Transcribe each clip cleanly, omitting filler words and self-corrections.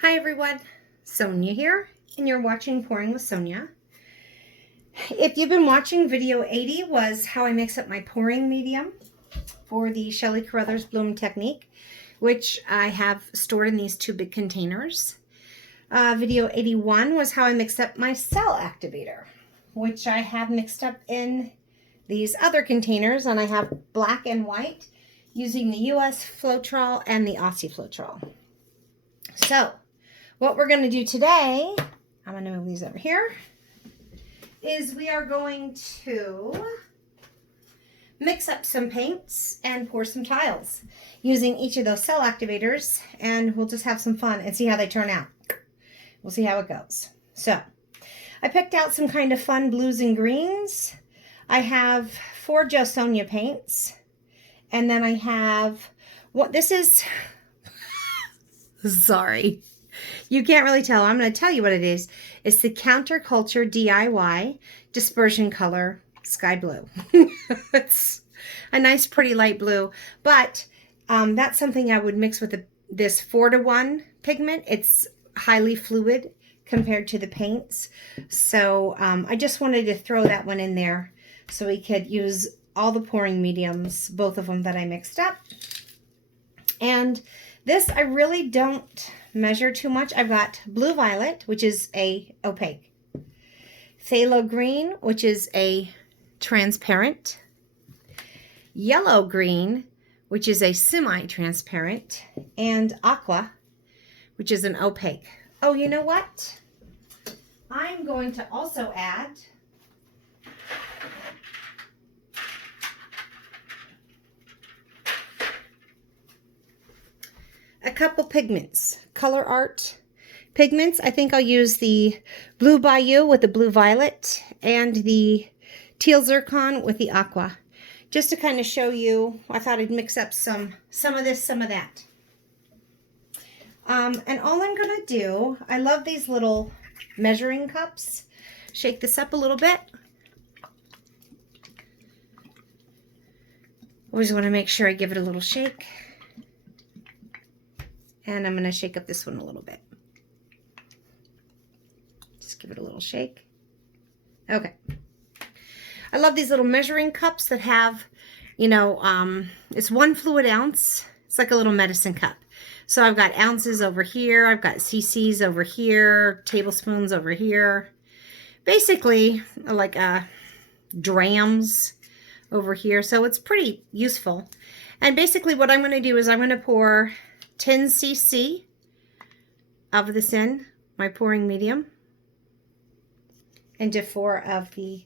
Hi everyone, Sonia here, and you're watching Pouring with Sonia. If you've been watching, video 80 was how I mix up my pouring medium for the Shelley Carruthers Bloom technique, which I have stored in these two big containers. Video 81 was how I mixed up my Cell Activator, which I have mixed up in these other containers, and I have black and white using the US Floetral and the Aussie Floetral. So, what we're going to do today, I'm going to move these over here, is we are going to mix up some paints and pour some tiles using each of those Cell Activators, and we'll just have some fun and see how they turn out. We'll see how it goes. So, I picked out some kind of fun blues and greens. I have 4 Joe Sonia paints, and then I have, this is, sorry. You can't really tell. I'm going to tell you what it is. It's the Counterculture DIY Dispersion Color Sky Blue. It's a nice, pretty light blue. But that's something I would mix with this 4-to-1 pigment. It's highly fluid compared to the paints. So I just wanted to throw that one in there so we could use all the pouring mediums, both of them that I mixed up. And this I really don't measure too much. I've got blue violet, which is a opaque, phthalo green, which is a transparent, yellow green, which is a semi-transparent, and aqua, which is an opaque. Oh, you know what? I'm going to also add a couple pigments, color art pigments. I think I'll use the Blue Bayou with the blue violet and the teal zircon with the aqua, just to kind of show you. I thought I'd mix up some of this, some of that. And all I'm gonna do, I love these little measuring cups. Shake this up a little bit. Always want to make sure I give it a little shake. And I'm going to shake up this one a little bit. Just give it a little shake. Okay. I love these little measuring cups that have, you know, it's 1 fluid ounce. It's like a little medicine cup. So I've got ounces over here. I've got cc's over here. Tablespoons over here. Basically, like drams over here. So it's pretty useful. And basically what I'm going to do is I'm going to pour 10 cc of this in my pouring medium into 4 of the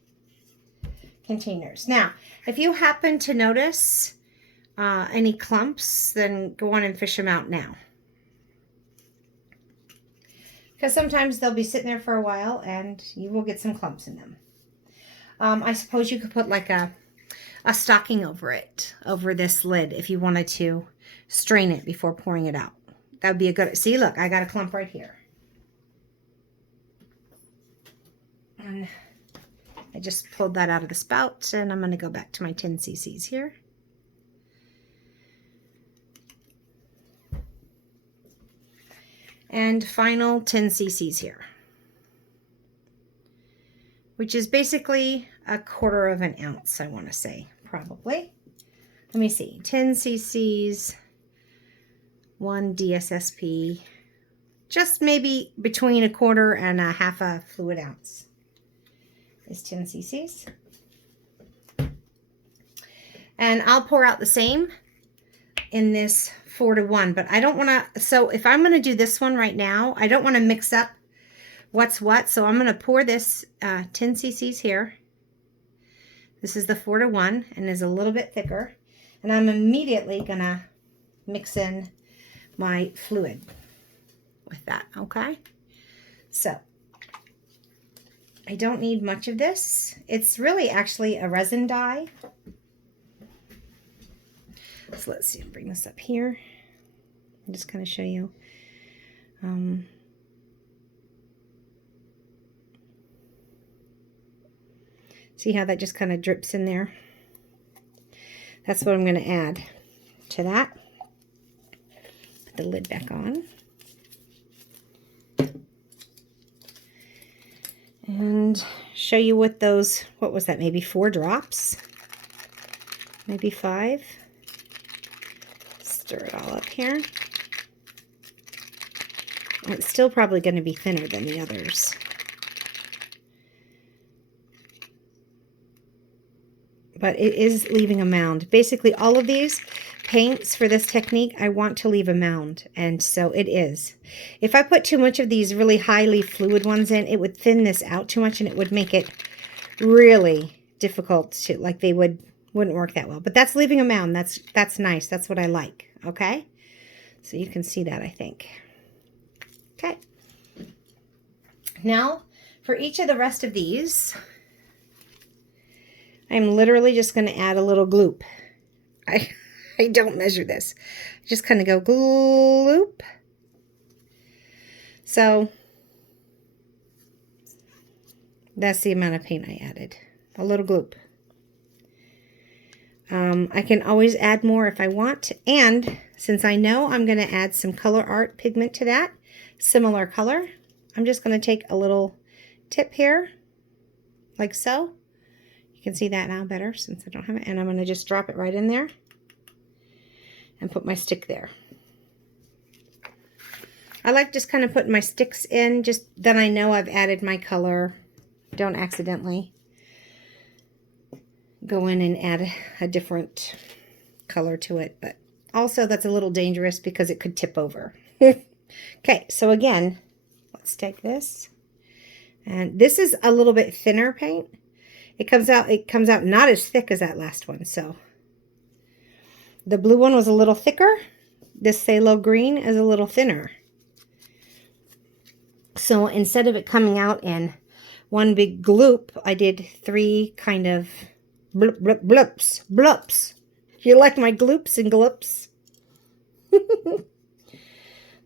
containers. Now, if you happen to notice any clumps, then go on and fish them out now. Because sometimes they'll be sitting there for a while and you will get some clumps in them. I suppose you could put like a stocking over it, over this lid, if you wanted to strain it before pouring it out. That would be a good, see, look, I got a clump right here. And I just pulled that out of the spout, and I'm going to go back to my 10 cc's here. And final 10 cc's here, which is basically 1/4 of an ounce, I want to say, probably. Let me see, 10 cc's, 1 DSSP, just maybe between 1/4 and 1/2 a fluid ounce is 10 cc's. And I'll pour out the same in this 4-to-1, but I don't want to, so if I'm going to do this one right now, I don't want to mix up what's what, so I'm going to pour this 10 cc's here. This is the 4-to-1 and is a little bit thicker, and I'm immediately going to mix in my fluid with that, okay? So, I don't need much of this. It's really actually a resin dye. So let's see, I'll bring this up here. I'll just kind of show you. See how that just kind of drips in there? That's what I'm going to add to that. Put the lid back on. show you what those, what was that, maybe 4 drops? Maybe 5. Stir it all up here. It's still probably going to be thinner than the others. But it is leaving a mound. Basically, all of these paints for this technique, I want to leave a mound. And so it is. If I put too much of these really highly fluid ones in, it would thin this out too much and it would make it really difficult to, like they wouldn't work that well. But that's leaving a mound. That's nice. That's what I like. Okay? So you can see that, I think. Okay. Now, for each of the rest of these, I'm literally just going to add a little gloop. I don't measure this. I just kind of go gloop. So, that's the amount of paint I added. A little gloop. I can always add more if I want. And since I know I'm going to add some color art pigment to that, similar color, I'm just going to take a little tip here, like so. You can see that now better since I don't have it. And I'm going to just drop it right in there and put my stick there. I like just kind of putting my sticks in, just then I know I've added my color. Don't accidentally go in and add a different color to it. But also that's a little dangerous because it could tip over. Okay, so again, let's take this. And this is a little bit thinner paint. It comes out not as thick as that last one. So the blue one was a little thicker. This phthalo green is a little thinner. So instead of it coming out in one big gloop, I did 3 kind of bloop, bloop, bloops, bloops. You like my gloops and gloops?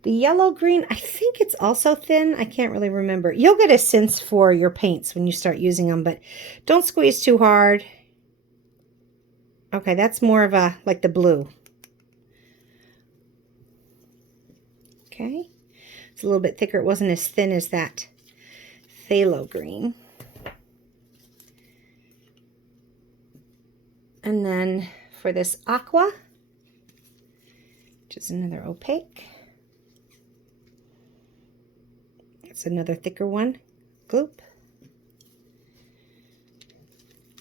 The yellow green, I think it's also thin. I can't really remember. You'll get a sense for your paints when you start using them, but don't squeeze too hard. Okay, that's more of a, like the blue. Okay. It's a little bit thicker. It wasn't as thin as that phthalo green. And then for this aqua, which is another opaque. It's another thicker one. Gloop.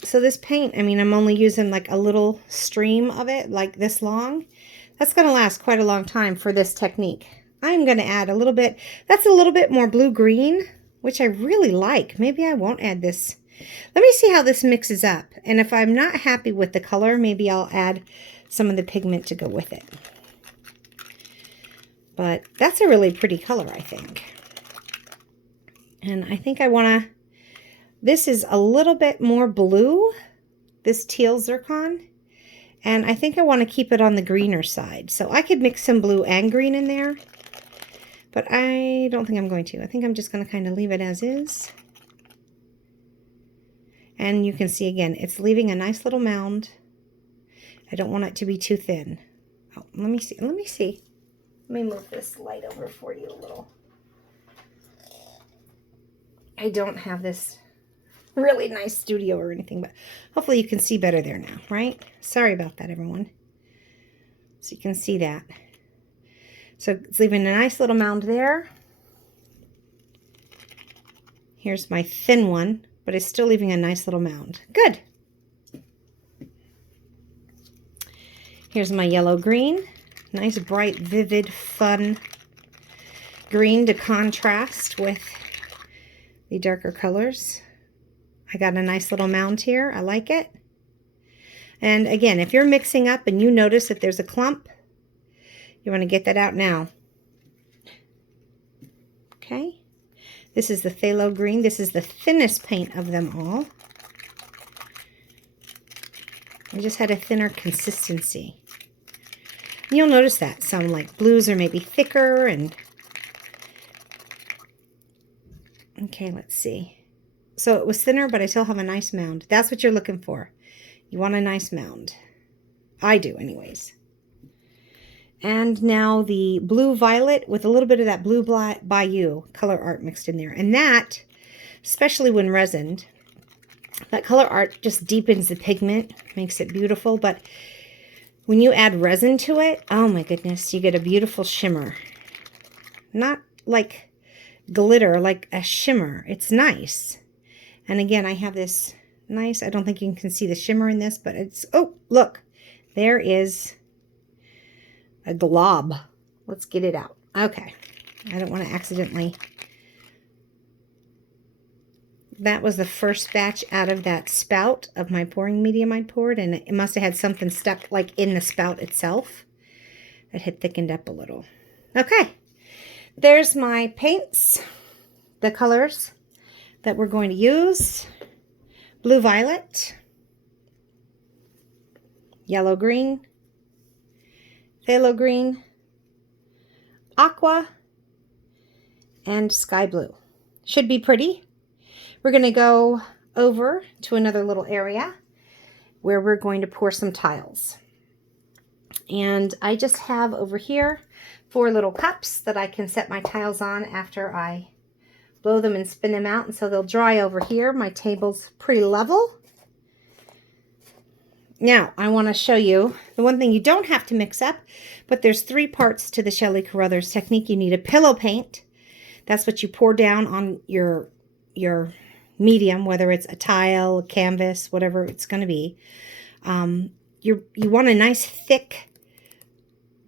So this paint, I mean, I'm only using like a little stream of it, like this long. That's going to last quite a long time for this technique. I'm going to add a little bit. That's a little bit more blue-green, which I really like. Maybe I won't add this. Let me see how this mixes up. And if I'm not happy with the color, maybe I'll add some of the pigment to go with it. But that's a really pretty color, I think. And I think I want to, this is a little bit more blue, this teal zircon. And I think I want to keep it on the greener side. So I could mix some blue and green in there. But I don't think I'm going to. I think I'm just going to kind of leave it as is. And you can see again, it's leaving a nice little mound. I don't want it to be too thin. Oh, let me see. Let me move this light over for you a little. I don't have this really nice studio or anything, but hopefully you can see better there now, right? Sorry about that, everyone. So you can see that. So it's leaving a nice little mound there. Here's my thin one, but it's still leaving a nice little mound. Good. Here's my yellow-green. Nice, bright, vivid, fun green to contrast with the darker colors. I got a nice little mound here. I like it. And again, if you're mixing up and you notice that there's a clump, you want to get that out now. Okay. This is the phthalo green. This is the thinnest paint of them all. I just had a thinner consistency. And you'll notice that some like blues are maybe thicker and okay, let's see. So it was thinner, but I still have a nice mound. That's what you're looking for. You want a nice mound. I do anyways. And now the blue violet with a little bit of that blue bayou color art mixed in there. And that, especially when resined, That color art just deepens the pigment, makes it beautiful, but when you add resin to it, oh my goodness, you get a beautiful shimmer. Not like glitter, like a shimmer. It's nice. And again, I have this nice, I don't think you can see the shimmer in this, but it's, oh, look, there is a glob. Let's get it out. Okay. I don't want to accidentally. That was the first batch out of that spout of my pouring medium I poured, and it must have had something stuck like in the spout itself that had thickened up a little. Okay, there's my paints, the colors that we're going to use. Blue violet, yellow green, phthalo green, aqua, and sky blue. Should be pretty. We're going to go over to another little area where we're going to pour some tiles. And I just have over here 4 little cups that I can set my tiles on after I blow them and spin them out. And so they'll dry over here. My table's pretty level. Now, I want to show you the one thing you don't have to mix up, but there's 3 parts to the Shelley Carruthers technique. You need a pillow paint. That's what you pour down on your medium, whether it's a tile, a canvas, whatever it's going to be. You want a nice thick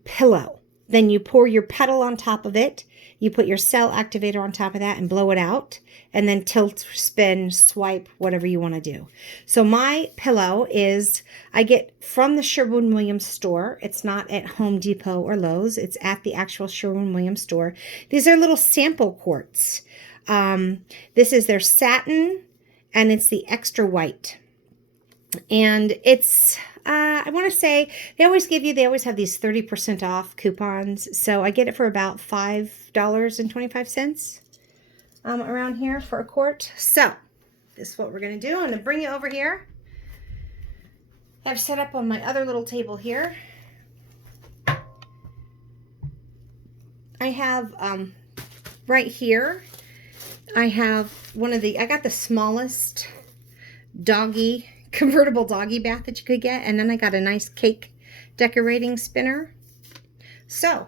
pillow. Then you pour your petal on top of it. You put your cell activator on top of that and blow it out. And then tilt, spin, swipe, whatever you want to do. So my pillow is, I get from the Sherwin-Williams store. It's not at Home Depot or Lowe's. It's at the actual Sherwin-Williams store. These are little sample quartz. This is their satin, and it's the extra white. And it's, I want to say, they always have these 30% off coupons. So I get it for about $5.25 around here for a quart. So this is what we're going to do. I'm going to bring you over here. I've set up on my other little table here. I have, right here, I have I got the smallest convertible doggy bath that you could get. And then I got a nice cake decorating spinner. So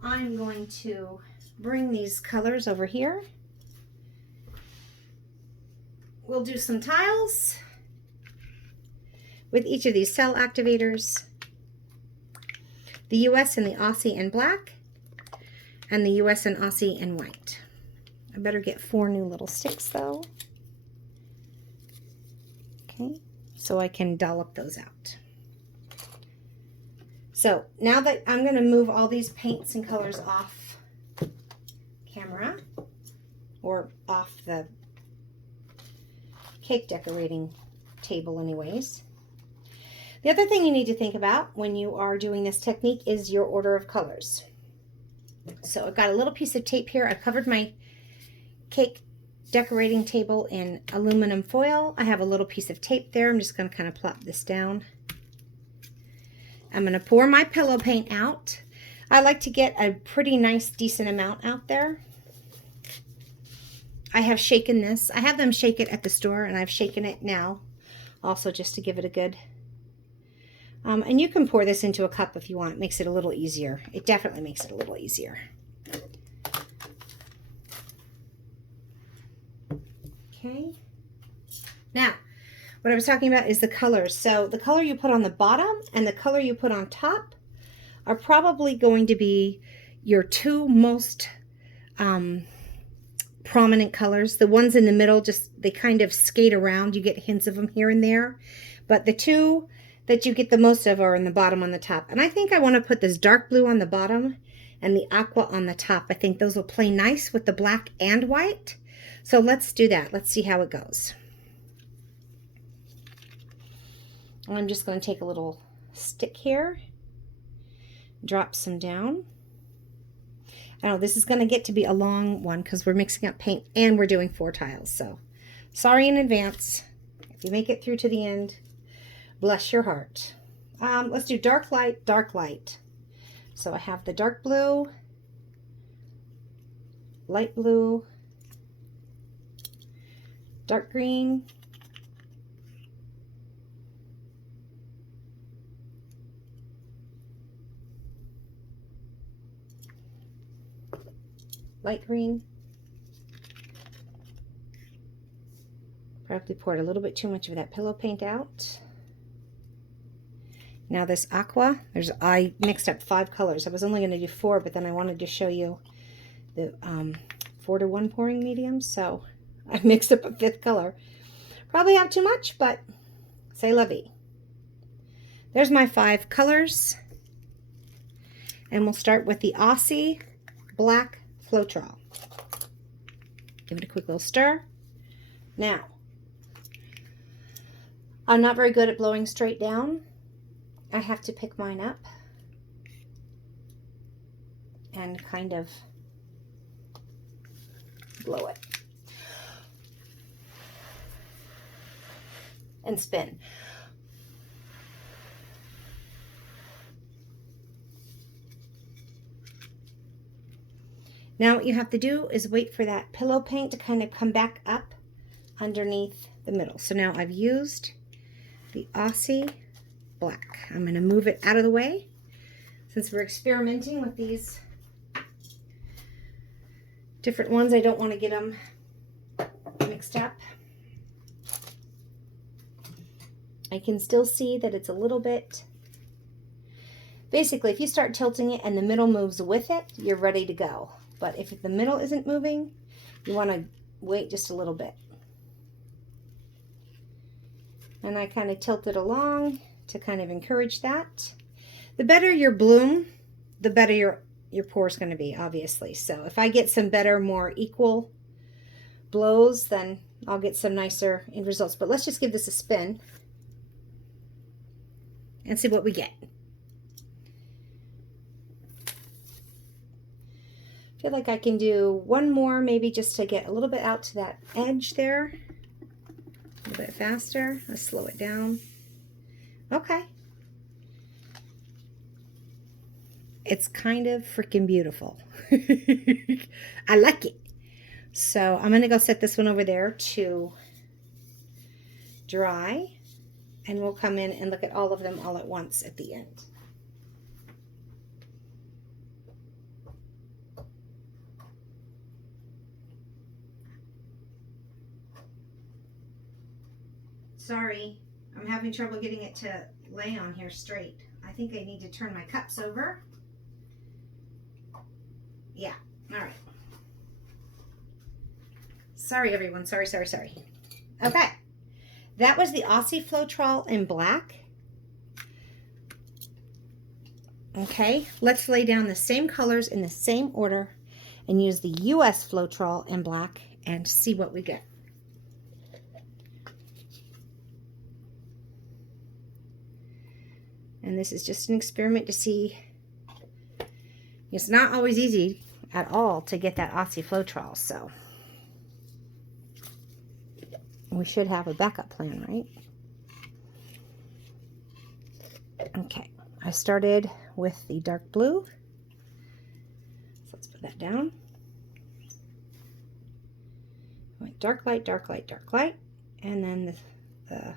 I'm going to bring these colors over here. We'll do some tiles with each of these cell activators. The US and the Aussie in black, and the US and Aussie in white. I better get 4 new little sticks though. Okay, so I can dollop those out. So now that I'm going to move all these paints and colors off camera, or off the cake decorating table anyways. The other thing you need to think about when you are doing this technique is your order of colors. So I've got a little piece of tape here. I've covered my cake decorating table in aluminum foil. I have a little piece of tape there. I'm just going to kind of plop this down. I'm going to pour my pillow paint out. I like to get a pretty nice, decent amount out there. I have shaken this. I have them shake it at the store, and I've shaken it now also just to give it a good. And you can pour this into a cup if you want. It makes it a little easier. It definitely makes it a little easier. Okay. Now, what I was talking about is the colors. So the color you put on the bottom and the color you put on top are probably going to be your 2 most prominent colors. The ones in the middle, they kind of skate around. You get hints of them here and there. But the 2 that you get the most of are in the bottom on the top. And I think I want to put this dark blue on the bottom and the aqua on the top. I think those will play nice with the black and white. So let's do that. Let's see how it goes. I'm just going to take a little stick here, drop some down. I know this is going to get to be a long one because we're mixing up paint and we're doing 4 tiles. So sorry in advance. If you make it through to the end, bless your heart. Let's do dark light, dark light. So I have the dark blue, light blue, dark green, light green. Probably poured a little bit too much of that pillow paint out. Now this aqua, I mixed up 5 colors. I was only going to do 4, but then I wanted to show you the 4-to-1 pouring medium, so I mixed up a 5th color. Probably have too much, but c'est la vie. There's my 5 colors, and we'll start with the Aussie Black Floetral. Give it a quick little stir. Now, I'm not very good at blowing straight down. I have to pick mine up and kind of blow it and spin. Now what you have to do is wait for that pillow paint to kind of come back up underneath the middle. So now I've used the Aussie Black. I'm going to move it out of the way since we're experimenting with these different ones. I don't want to get them mixed up. I can still see that it's a little bit, basically if you start tilting it and the middle moves with it, you're ready to go. But if the middle isn't moving, you want to wait just a little bit. And I kind of tilt it along to kind of encourage that. The better your bloom, the better your pour is going to be, obviously. So if I get some better, more equal blows, then I'll get some nicer end results. But let's just give this a spin and see what we get. I feel like I can do one more, maybe just to get a little bit out to that edge there. A little bit faster. Let's slow it down. Okay. It's kind of freaking beautiful. I like it. So I'm going to go set this one over there to dry, and we'll come in and look at all of them all at once at the end. Sorry, I'm having trouble getting it to lay on here straight. I think I need to turn my cups over. Yeah, all right. Sorry, everyone. Sorry. Okay, that was the Aussie Floetral in black. Okay, let's lay down the same colors in the same order and use the US Floetral in black and see what we get. And this is just an experiment to see. It's not always easy at all to get that Aussie Floetral, so we should have a backup plan, right? Okay, I started with the dark blue. So let's put that down. Went dark light, dark light, dark light, and then the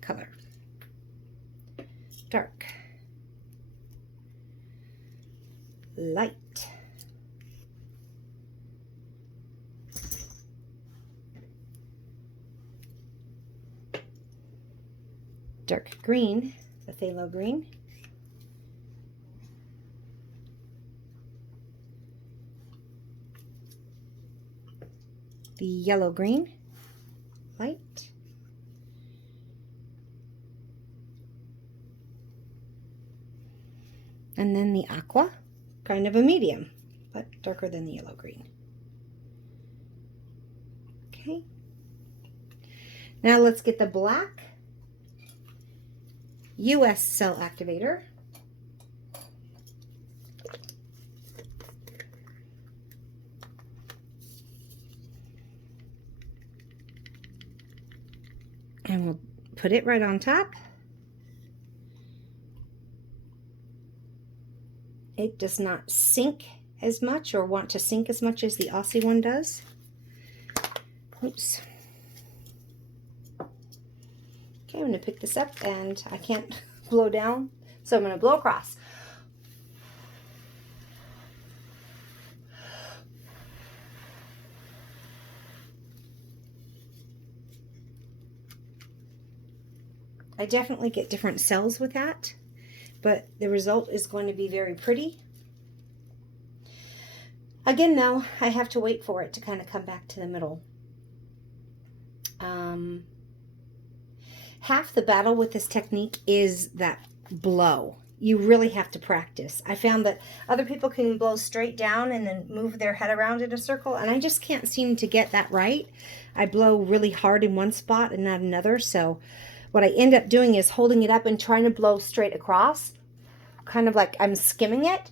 color. Dark, light, dark green, the phthalo green, the yellow green, light, and then the aqua, kind of a medium, but darker than the yellow green. Okay. Now let's get the black US Cell Activator. And we'll put it right on top. It does not sink as much or want to sink as much as the Aussie one does. Oops. Okay, I'm going to pick this up, and I can't blow down, so I'm going to blow across. I definitely get different cells with that, but the result is going to be very pretty. Again, though, I have to wait for it to kind of come back to the middle. Half the battle with this technique is that blow. You really have to practice. I found that other people can blow straight down and then move their head around in a circle, and I just can't seem to get that right. I blow really hard in one spot and not another, so what I end up doing is holding it up and trying to blow straight across, kind of like I'm skimming it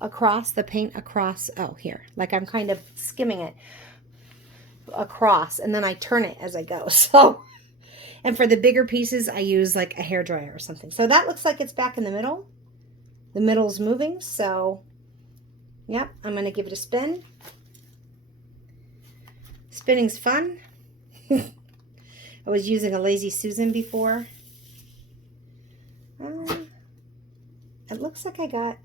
across the paint across, oh, here, like I'm kind of skimming it across, and then I turn it as I go. So, and for the bigger pieces, I use like a hairdryer or something. So that looks like it's back in the middle. The middle's moving, so yep, I'm going to give it a spin. Spinning's fun. I was using a Lazy Susan before. It looks like I got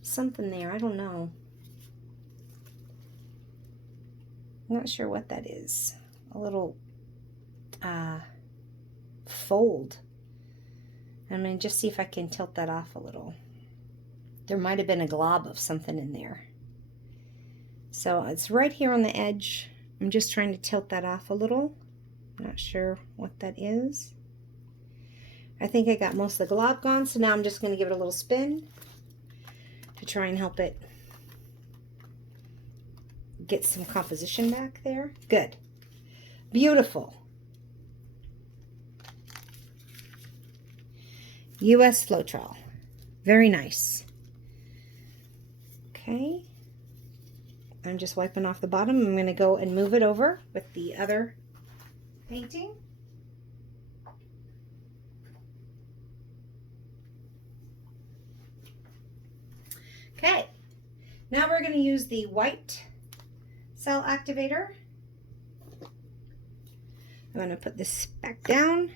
something there. I don't know. I'm not sure what that is. A little fold. I'm going to just see if I can tilt that off a little. There might have been a glob of something in there. So it's right here on the edge. I'm just trying to tilt that off a little. Not sure what that is. I think I got most of the glob gone, so now I'm just going to give it a little spin to try and help it get some composition back there. Good. Beautiful. US Floetral. Very nice. Okay. I'm just wiping off the bottom. I'm going to go and move it over with the other painting. Okay. Now we're going to use the white Cell Activator. I'm going to put this back down.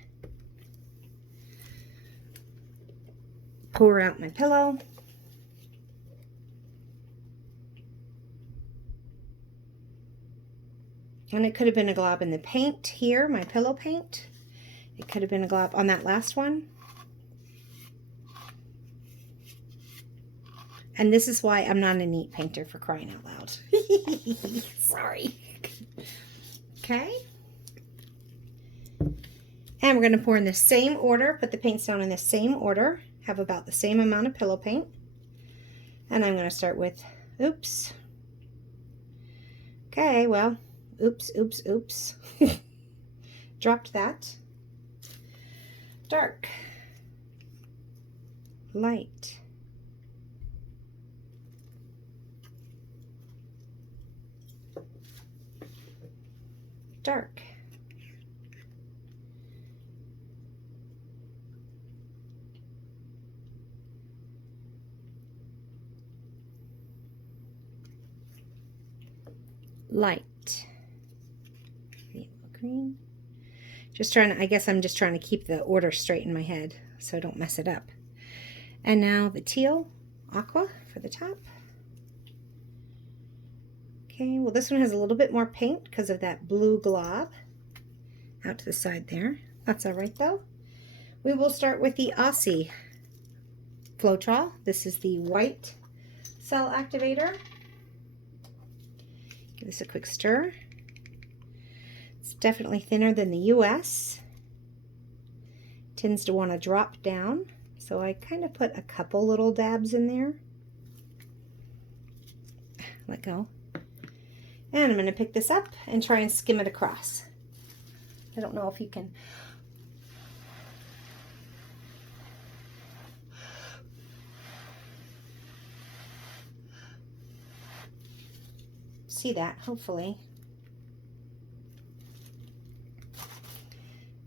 Pour out my pillow. And it could have been a glob in the paint here, my pillow paint. It could have been a glob on that last one. And this is why I'm not a neat painter, for crying out loud. Sorry. Okay. And we're going to pour in the same order, put the paints down in the same order, have about the same amount of pillow paint. And I'm going to start with, oops. Okay, well, oops, oops, oops. Dropped that. Dark. Light. Dark. Light. Green. Just trying to, I guess I'm just trying to keep the order straight in my head so I don't mess it up. And now the teal, aqua for the top. Okay, well this one has a little bit more paint because of that blue glob out to the side there. That's all right though. We will start with the Aussie Floetral. This is the white Cell Activator. Give this a quick stir. It's definitely thinner than the US. Tends to want to drop down, so I kind of put a couple little dabs in there. Let go. And I'm going to pick this up and try and skim it across. I don't know if you can. See that, hopefully.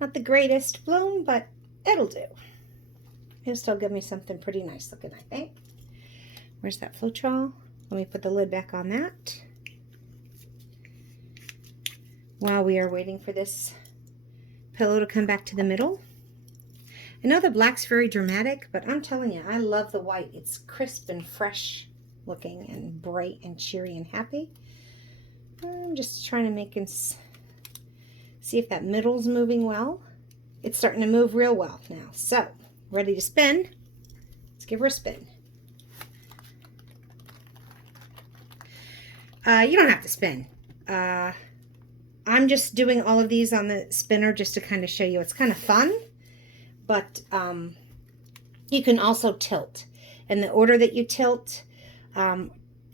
Not the greatest bloom, but it'll do. It'll still give me something pretty nice looking, I think. Where's that Floetral? Let me put the lid back on that. while we are waiting for this pillow to come back to the middle. I know the black's very dramatic, but I'm telling you, I love the white. It's crisp and fresh looking and bright and cheery and happy. I'm just trying to make it, see if that middle's moving well. It's starting to move real well now. So, ready to spin. Let's give her a spin. You don't have to spin. I'm just doing all of these on the spinner just to kind of show you. It's kind of fun. But you can also tilt. And the order that you tilt,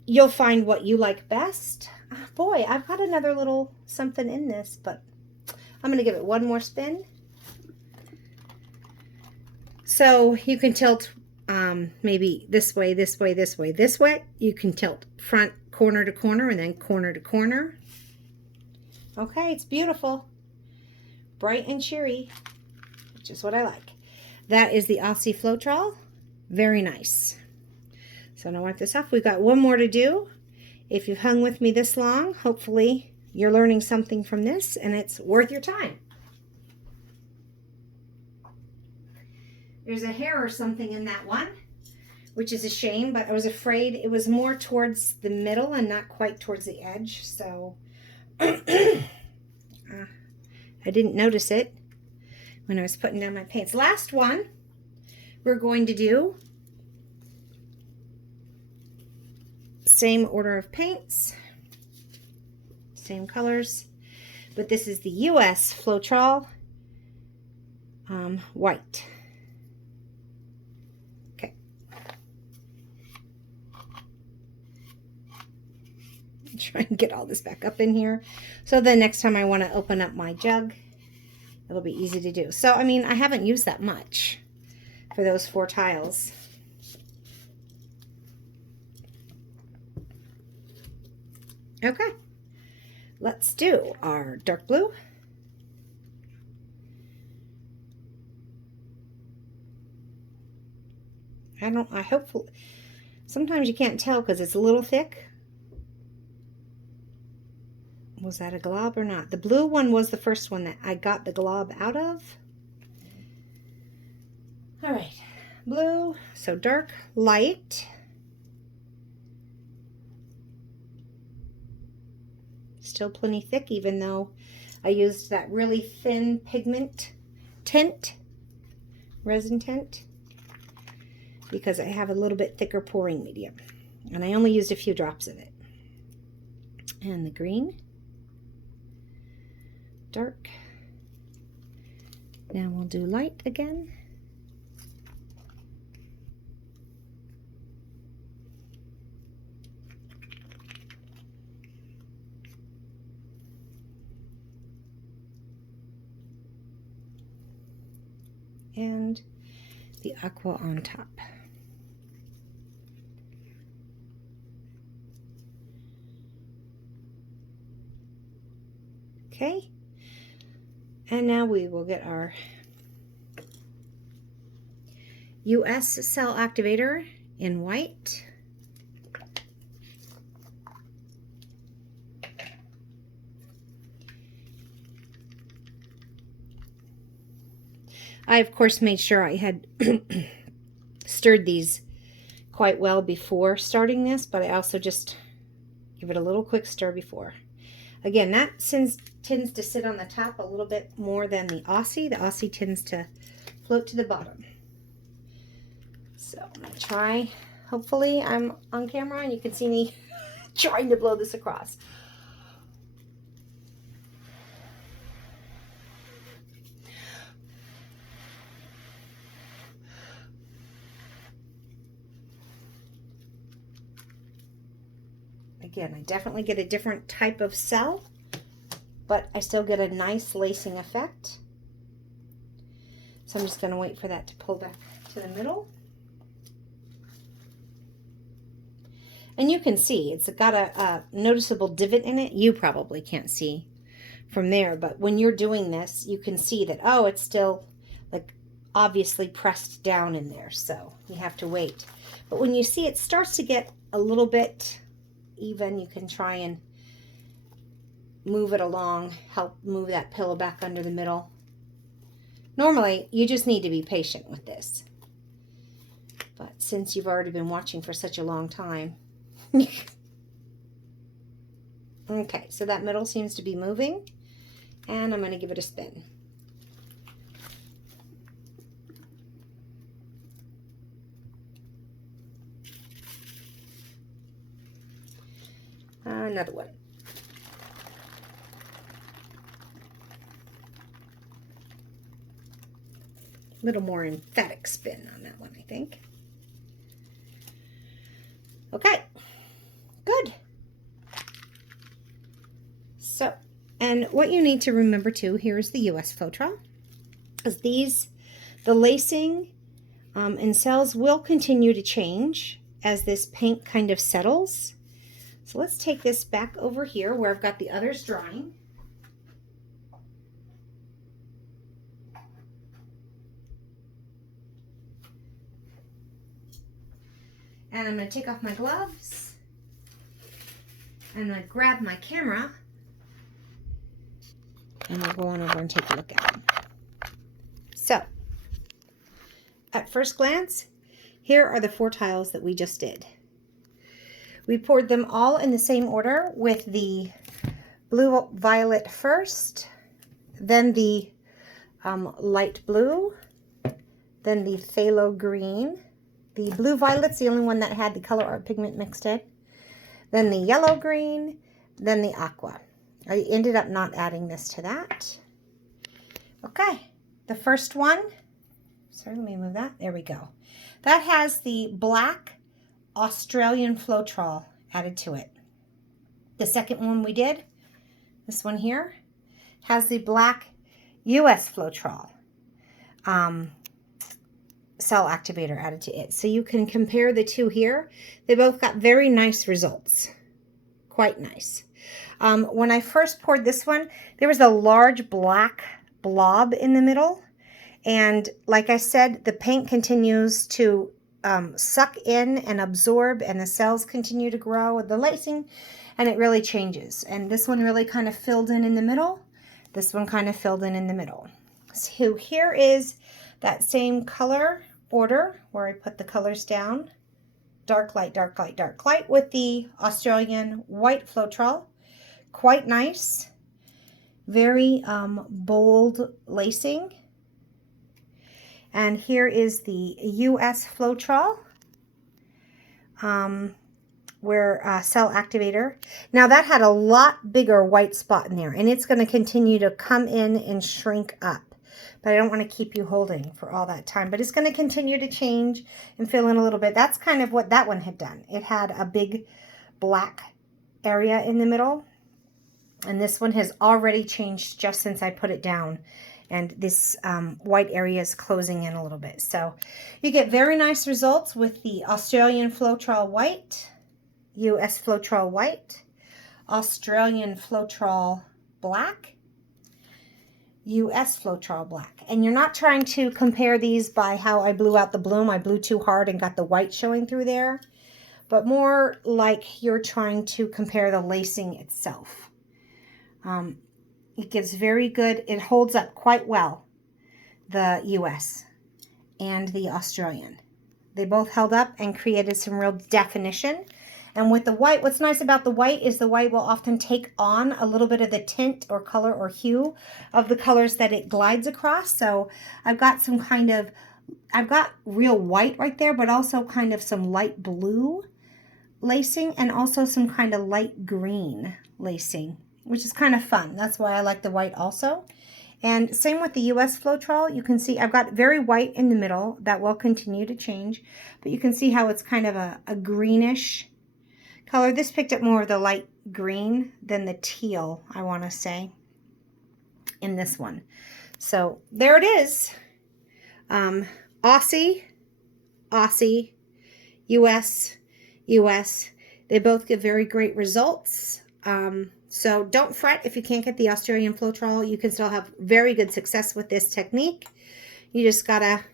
you'll find what you like best. Boy, I've got another little something in this, but I'm going to give it one more spin. So you can tilt maybe this way, this way, this way, this way. You can tilt front corner to corner and then corner to corner. Okay, it's beautiful. Bright and cheery. Just what I like. That is the Aussie Floetral. Very nice. So now wipe this off. We've got one more to do. If you've hung with me this long, hopefully you're learning something from this and it's worth your time. There's a hair or something in that one, which is a shame, but I was afraid it was more towards the middle and not quite towards the edge. So I didn't notice it when I was putting down my paints. Last one, we're going to do same order of paints, same colors, but this is the US Floetral white. Okay. Try and get all this back up in here. So the next time I want to open up my jug, it'll be easy to do. So, I mean, I haven't used that much for those 4 tiles. Okay, let's do our dark blue. I hopefully, sometimes you can't tell because it's a little thick. Was that a glob or not? The blue one was the first one that I got the glob out of. All right, blue, so dark, light. Still plenty thick, even though I used that really thin pigment tint, resin tint, because I have a little bit thicker pouring medium. And I only used a few drops of it. And the green. Dark. Now we'll do light again. And the aqua on top. Okay. And now we will get our US Cell Activator in white. I, of course, made sure I had stirred these quite well before starting this, but I also just give it a little quick stir before. Again, that tends to sit on the top a little bit more than the Aussie. The Aussie tends to float to the bottom. So I'm going to try. Hopefully I'm on camera and you can see me trying to blow this across. Again, I definitely get a different type of cell, but I still get a nice lacing effect. So I'm just going to wait for that to pull back to the middle. And you can see it's got a noticeable divot in it. You probably can't see from there, but when you're doing this, you can see that, oh, it's still like obviously pressed down in there. So you have to wait. But when you see it starts to get a little bit even, you can try and move it along, help move that pillow back under the middle. Normally, you just need to be patient with this. But since you've already been watching for such a long time. Okay, so that middle seems to be moving. And I'm going to give it a spin. Another one. A little more emphatic spin on that one, I think. Okay, good. So, and what you need to remember too, here's the US Floetral, is the lacing and cells will continue to change as this paint kind of settles. So let's take this back over here where I've got the others drying. And I'm going to take off my gloves. And I'm going to grab my camera. And we'll go on over and take a look at them. So, at first glance, here are the 4 tiles that we just did. We poured them all in the same order with the blue violet first, then the light blue, then the phthalo green. The blue violet's the only one that had the color art pigment mixed in. Then the yellow green, then the aqua. I ended up not adding this to that. Okay, the first one, sorry, let me move that. There we go. That has the black Australian Floetral added to it. The second one we did, this one here, has the black US Floetral Cell Activator added to it. So you can compare the two here. They both got very nice results. Quite nice. When I first poured this one, there was a large black blob in the middle. And like I said, the paint continues to suck in and absorb, and the cells continue to grow with the lacing, and it really changes. And this one really kind of filled in the middle. This one kind of filled in the middle. So here is that same color order where I put the colors down. Dark light, dark light, dark light with the Australian white Floetral. Quite nice. Very bold lacing. And here is the US Floetral, where Cell Activator. Now that had a lot bigger white spot in there, and it's going to continue to come in and shrink up. But I don't want to keep you holding for all that time. But it's going to continue to change and fill in a little bit. That's kind of what that one had done. It had a big black area in the middle. And this one has already changed just since I put it down. And this white area is closing in a little bit. So you get very nice results with the Australian Floetral white, US Floetral white, Australian Floetral black, US Floetral black. And you're not trying to compare these by how I blew out the bloom. I blew too hard and got the white showing through there. But more like you're trying to compare the lacing itself. It gives very good, it holds up quite well, the US and the Australian. They both held up and created some real definition. And with the white, what's nice about the white is the white will often take on a little bit of the tint or color or hue of the colors that it glides across. So I've got some kind of, I've got real white right there, but also kind of some light blue lacing and also some kind of light green lacing, which is kind of fun. That's why I like the white also. And same with the US Floetral. You can see I've got very white in the middle. That will continue to change. But you can see how it's kind of a greenish color. This picked up more of the light green than the teal, I want to say, in this one. So there it is. Aussie, Aussie, US, US. They both give very great results. So don't fret if you can't get the Australian Floetral. You can still have very good success with this technique. You just gotta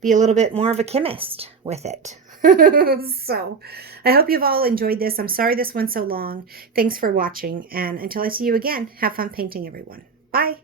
be a little bit more of a chemist with it. So I hope you've all enjoyed this. I'm sorry this went so long. Thanks for watching. And until I see you again, have fun painting, everyone. Bye.